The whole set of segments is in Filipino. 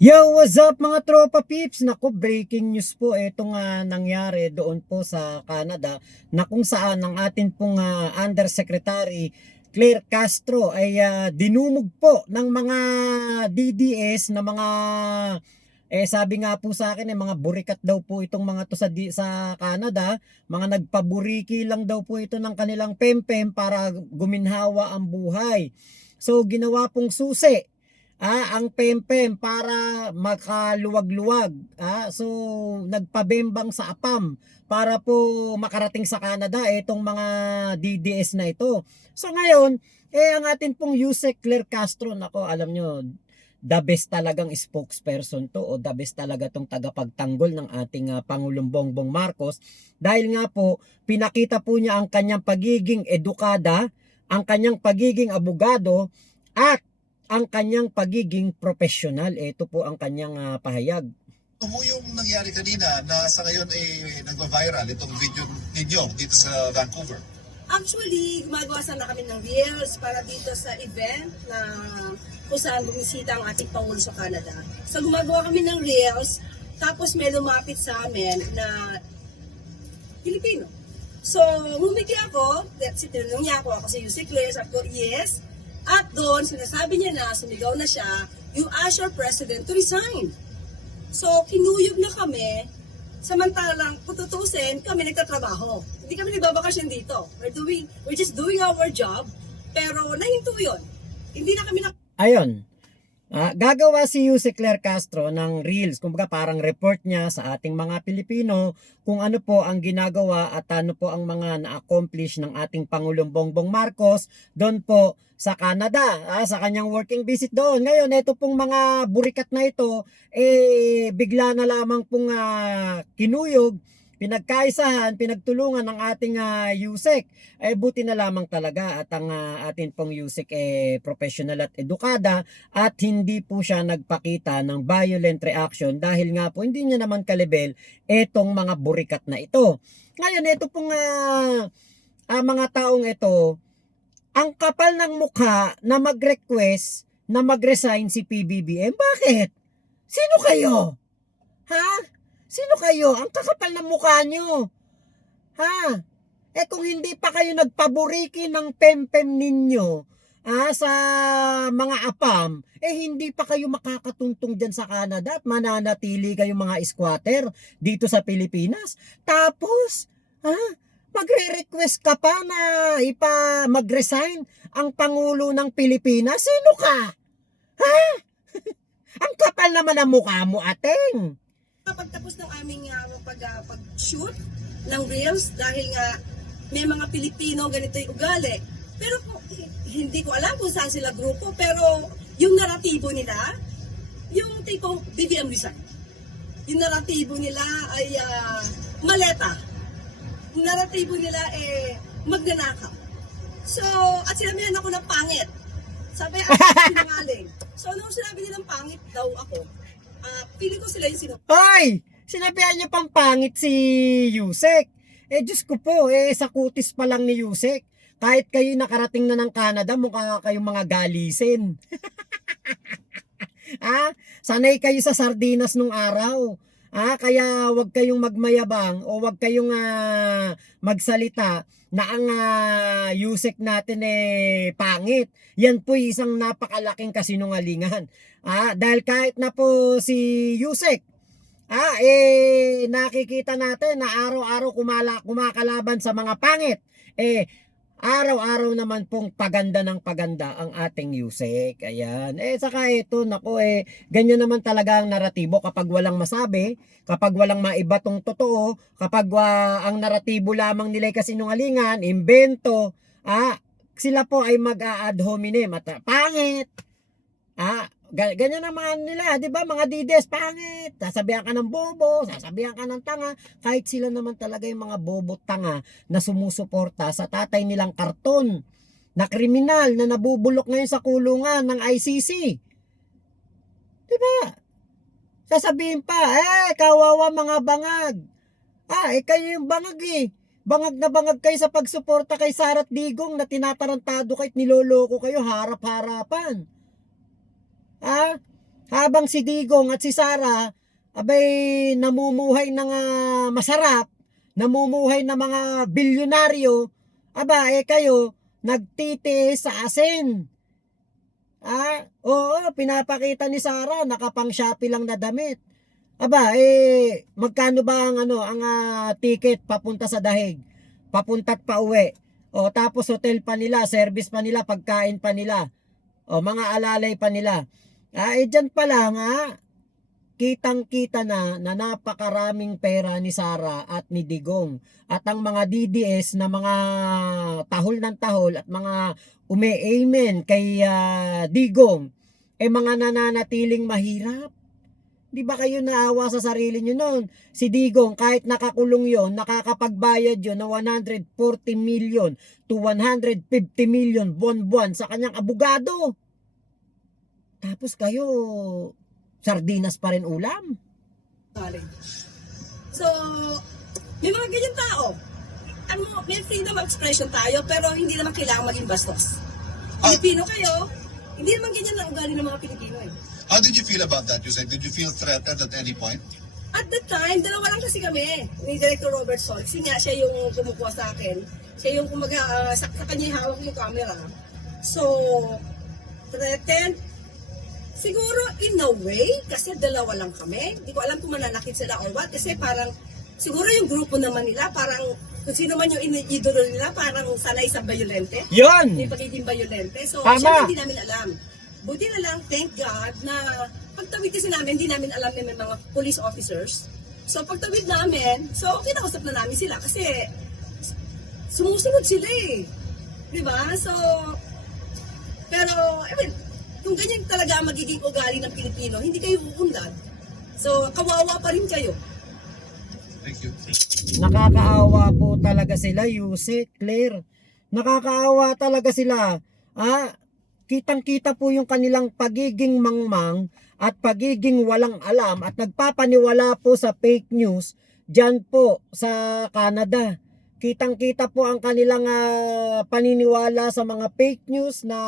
Yo, what's up mga tropa peeps? Naku, breaking news po. Ito nga nangyari doon po sa Canada na kung saan ang atin pong Undersecretary Claire Castro ay dinumog po ng mga DDS na mga sabi nga po sa akin mga burikat daw po itong mga to sa Canada, mga nagpaburiki lang daw po ito ng kanilang pempem para guminhawa ang buhay. So ginawa pong susi ang pempem para makaluwag-luwag. So nagpabembang sa APAM para po makarating sa Canada itong mga DDS na ito. So ngayon, ang atin pong Yusek Claire Castro, nako, alam nyo, the best talagang spokesperson to, o the best talaga tong tagapagtanggol ng ating Pangulong Bongbong Marcos, dahil nga po pinakita po niya ang kanyang pagiging edukada, ang kanyang pagiging abogado, at ang kanyang pagiging professional. Ito po ang kanyang pahayag. Ano yung nangyari kanina na sa ngayon nagva-viral itong video ninyo dito sa Vancouver? Actually, gumagawa sana kami ng reels para dito sa event na kung saan bumisita ang ating Pangulo sa Canada. So gumagawa kami ng reels, tapos may lumapit sa amin na Pilipino. So, ngumiti ako, tinanong niya ako si Yusek Claire, sabi ko, yes. At doon, sinasabi niya na, sumigaw na siya, you ask your president to resign. So, kinuyog na kami, samantalang, kung tutusin, kami nagtatrabaho. Hindi kami nagbabakasyon dito. We're just doing our job, pero nahinto yun. Hindi na kami Ayun. Gagawa si Yusek Claire Castro ng reels, kumbaga parang report niya sa ating mga Pilipino kung ano po ang ginagawa at ano po ang mga na-accomplish ng ating Pangulong Bongbong Marcos doon po sa Canada, sa kanyang working visit doon. Ngayon, ito pong mga burikat na ito, bigla na lamang pong kinuyog, pinagkaisahan, pinagtulungan ng ating Yusek. Buti na lamang talaga at ang atin pong Yusek professional at edukada at hindi po siya nagpakita ng violent reaction dahil nga po hindi niya naman kalibel etong mga burikat na ito. Ngayon, ito pong mga taong ito, ang kapal ng mukha na mag-request na mag-resign si PBBM. Bakit? Sino kayo? Ha? Sino kayo? Ang kakapal ng mukha nyo. Ha? Kung hindi pa kayo nagpaboriki ng pempem ninyo sa mga APAM, hindi pa kayo makakatuntong dyan sa Canada at mananatili kayo mga squatter dito sa Pilipinas. Tapos, magre-request ka pa na mag-resign ang Pangulo ng Pilipinas? Sino ka? Ha? Ang kapal naman ang mukha mo, ateng. Pagtapos ng aming pag-shoot ng reels, dahil nga may mga Pilipino ganito yung ugali. Pero hindi ko alam kung saan sila grupo, pero yung naratibo nila, yung tipong BBM resign. Yung naratibo nila ay maleta. Yung naratibo nila magnanakaw. So, at sinabihan ako ng pangit. Sabi ako sinungaling. So, nung sinabi nilang pangit daw ako, pili ko sila yung sinungaling. Hoy! Sinabihan niya pang pangit si Yusek. Diyos ko po, sa kutis pa lang ni Yusek. Kahit kayo nakarating na ng Canada, mukha kayong mga galisin. Sanay kayo sa sardinas nung araw. Kaya wag kayong magmayabang o wag kayong magsalita na ang Yusek natin pangit. Yan po isang napakalaking kasinungalingan. Dahil kahit na po si Yusek, nakikita natin na araw-araw kumakalaban sa mga pangit. Araw-araw naman pong paganda ng paganda ang ating Yusek. Ayan. Saka ito, nako, ganyan naman talaga ang naratibo kapag walang masabi, kapag walang maibatong totoo, kapag ang naratibo lamang nila ay kasinungalingan, imbento, sila po ay mag-a-ad hominem at pangit. Ganyan naman nila, di ba? Mga dides, pangit. Sasabihan ka ng bobo, sasabihan ka ng tanga. Kahit sila naman talaga yung mga bobo tanga na sumusuporta sa tatay nilang karton na kriminal na nabubulok ngayon sa kulungan ng ICC. Di ba? Sasabihin pa, kawawa mga bangag. Kayo yung bangag Bangag na bangag kayo sa pagsuporta kay Sara't Digong na tinatarantado kahit niloloko kayo harap-harapan. Habang si Digong at si Sara, abay namumuhay ng masarap, namumuhay ng mga bilyonaryo, aba kayo, nagtitiis sa asin. Oo, pinapakita ni Sara, nakapang Shopee lang na damit. Aba, magkano ba ang ticket papunta sa Dahig? Papunta't pauwi. O, tapos hotel pa nila, service pa nila, pagkain pa nila. O, mga alalay pa nila. Dyan pa lang, kitang-kita na napakaraming pera ni Sara at ni Digong. At ang mga DDS na mga tahol ng tahol at mga ume-amen kay Digong, mga nananatiling mahirap. Di ba kayo naawa sa sarili nyo noon? Si Digong, kahit nakakulong yon, nakakapagbayad yon na 140 million to 150 million buwan-buwan sa kanyang abogado. Tapos kayo, sardinas pa rin ulam. So, may mga ganyan tao. May freedom of expression tayo, pero hindi naman kailangan maging bastos. Pilipino kayo, hindi naman ganyan ang ugali ng mga Pilipino eh. How did you feel about that, Yusek? Did you feel threatened at any point? At the time, dalawa lang kasi kami ni Director Robert Sol. Kasi nga siya yung kumukuha sa akin. Siya yung kumaga, sa kanya hawak yung camera. So, threatened, siguro in a way, kasi dalawa lang kami. Hindi ko alam kung mananakit sila or what. Kasi parang, siguro yung grupo naman nila, parang kung sino man yung idolo nila, parang sanay sa bayolente. Yon! May pagiging bayolente. So, Tama. syempre hindi namin alam. Buti na lang, thank God, na pagtawid kasi namin, hindi namin alam na may mga police officers. So, pagtawid namin, so, kinausap na namin sila kasi sumusunod sila eh. Diba? So, pero, kung ganyan talaga ang magiging ugali ng Pilipino, hindi kayo uunlad. So, kawawa pa rin kayo. Thank you. Nakakaawa po talaga sila, Yusek, Claire. Nakakaawa talaga sila. Kitang-kita po yung kanilang pagiging mangmang at pagiging walang alam at nagpapaniwala po sa fake news dyan po sa Canada. Kitang-kita po ang kanilang paniniwala sa mga fake news na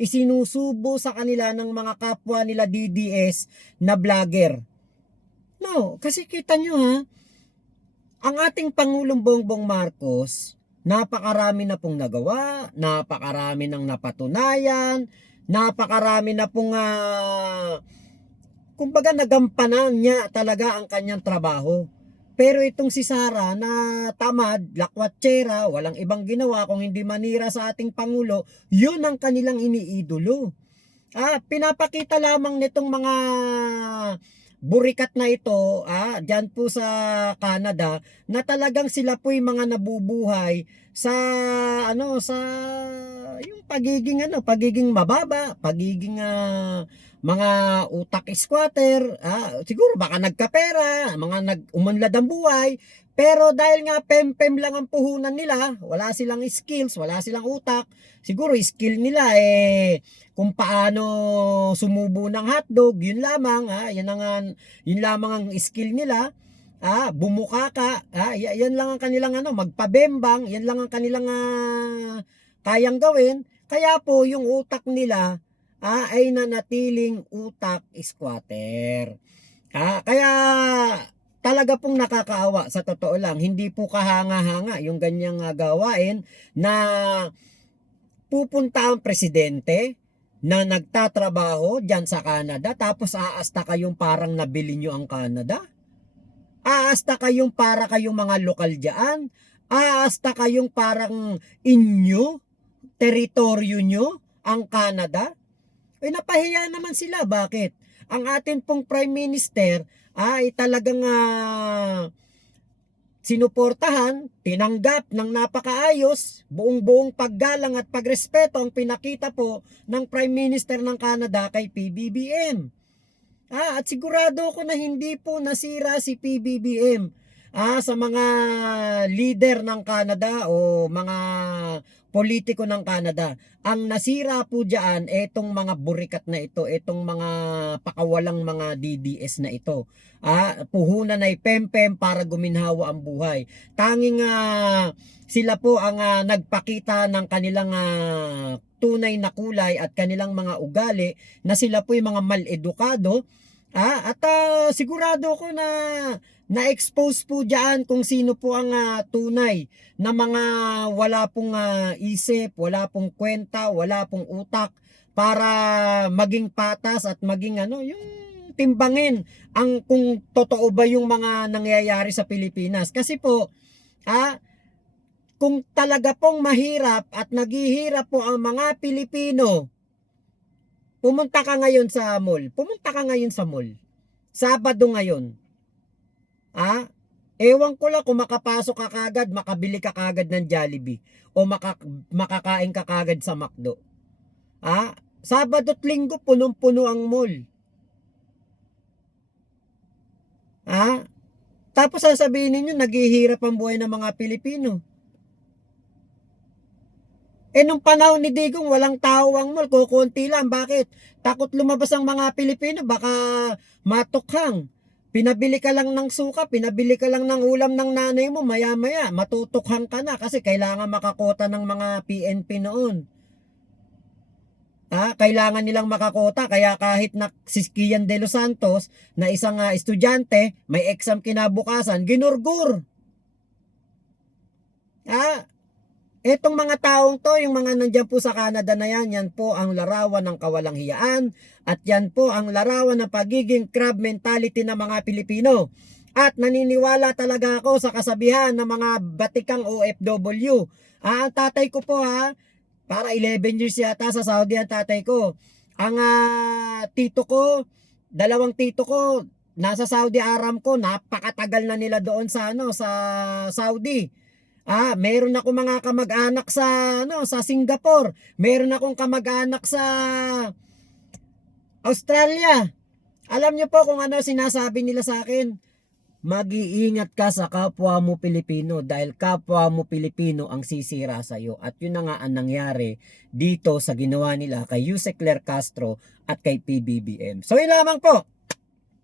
isinusubo sa kanila ng mga kapwa nila DDS na vlogger. No, kasi kita nyo ang ating Pangulong Bongbong Marcos, napakarami na pong nagawa, napakarami ng napatunayan, napakarami na pong kumbaga nagampanan niya talaga ang kanyang trabaho. Pero itong si Sara na tamad, lakwatsera, walang ibang ginawa kung hindi manira sa ating Pangulo, yun ang kanilang iniidolo. Pinapakita lamang nitong mga burikat na ito, dyan po sa Canada, na talagang sila po'y mga nabubuhay sa sa yung pagiging mababa, pagiging mga utak squatter, siguro baka nagkapera, mga umunlad ang buhay, pero dahil nga pem-pem lang ang puhunan nila, wala silang skills, wala silang utak, siguro skill nila kung paano sumubo ng hotdog, yun lamang, yun lamang ang skill nila. Bumukaka, yan lang ang kanilang magpabembang, yan lang ang kanilang kayang gawin. Kaya po yung utak nila ay nanatiling utak squatter. Kaya talaga pong nakakaawa sa totoo lang, hindi po kahanga-hanga yung ganyang gawain na pupunta ang presidente na nagtatrabaho dyan sa Canada tapos aasta kayong parang nabili nyo ang Canada. Aasta kayong para kayong mga lokal dyan. Aasta kayong parang inyo, teritoryo nyo, ang Canada. Napahiya naman sila. Bakit? Ang atin pong Prime Minister ay talagang sinuportahan, tinanggap ng napakaayos, buong-buong paggalang at pagrespeto ang pinakita po ng Prime Minister ng Canada kay PBBM. At sigurado ko na hindi po nasira si PBBM sa mga leader ng Canada o mga politiko ng Canada. Ang nasira po diyan etong mga burikat na ito, etong mga pakawalang mga DDS na ito. Puhunan ay pempem para guminhawa ang buhay. Tanging sila po ang nagpakita ng kanilang tunay na kulay at kanilang mga ugali na sila po yung mga maledukado. Sigurado ko na na-expose po diyan kung sino po ang tunay na mga wala pong isip, wala pong kwenta, wala pong utak para maging patas at maging yung timbangin ang kung totoo ba yung mga nangyayari sa Pilipinas. Kasi po, kung talaga pong mahirap at naghihirap po ang mga Pilipino, pumunta ka ngayon sa mall. Pumunta ka ngayon sa mall. Sabado ngayon. Ewan ko lang kung makapasok ka kagad, makabili ka kagad ng Jollibee o makakain ka kagad sa McDo. Sabado at Linggo punong-puno ang mall. Tapos sasabihin ninyo naghihirap ang buhay ng mga Pilipino. Nung panahon ni Digong walang tao ang mall, kukunti lang. Bakit? Takot lumabas ang mga Pilipino, baka matukhang. Pinabili ka lang ng suka, pinabili ka lang ng ulam ng nanay mo, maya-maya, matutukhang ka na kasi kailangan makakota ng mga PNP noon. Kailangan nilang makakota, kaya kahit na si Kian De Los Santos na isang estudyante, may exam kinabukasan, ginurgur. Etong mga taong to, yung mga nandyan po sa Canada na yan po ang larawan ng kawalang hiyaan at yan po ang larawan ng pagiging crab mentality ng mga Pilipino. At naniniwala talaga ako sa kasabihan ng mga batikang OFW. Ang tatay ko po para 11 years yata sa Saudi ang tatay ko. Ang tito ko, dalawang tito ko, nasa Saudi Aramco, napakatagal na nila doon sa sa Saudi. Meron ako mga kamag-anak sa Singapore. Meron akong kamag-anak sa Australia. Alam niyo po kung ano sinasabi nila sa akin? Mag-iingat ka sa kapwa mo Pilipino dahil kapwa mo Pilipino ang sisira sa iyo. At yun na nga ang nangyari dito sa ginawa nila kay Yusek Claire Castro at kay PBBM. So yun lamang po.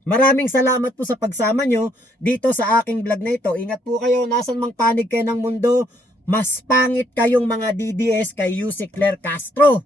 Maraming salamat po sa pagsama nyo dito sa aking vlog na ito. Ingat po kayo, nasan mang panig kayo ng mundo, mas pangit kayong mga DDS kay Yusek Claire Castro.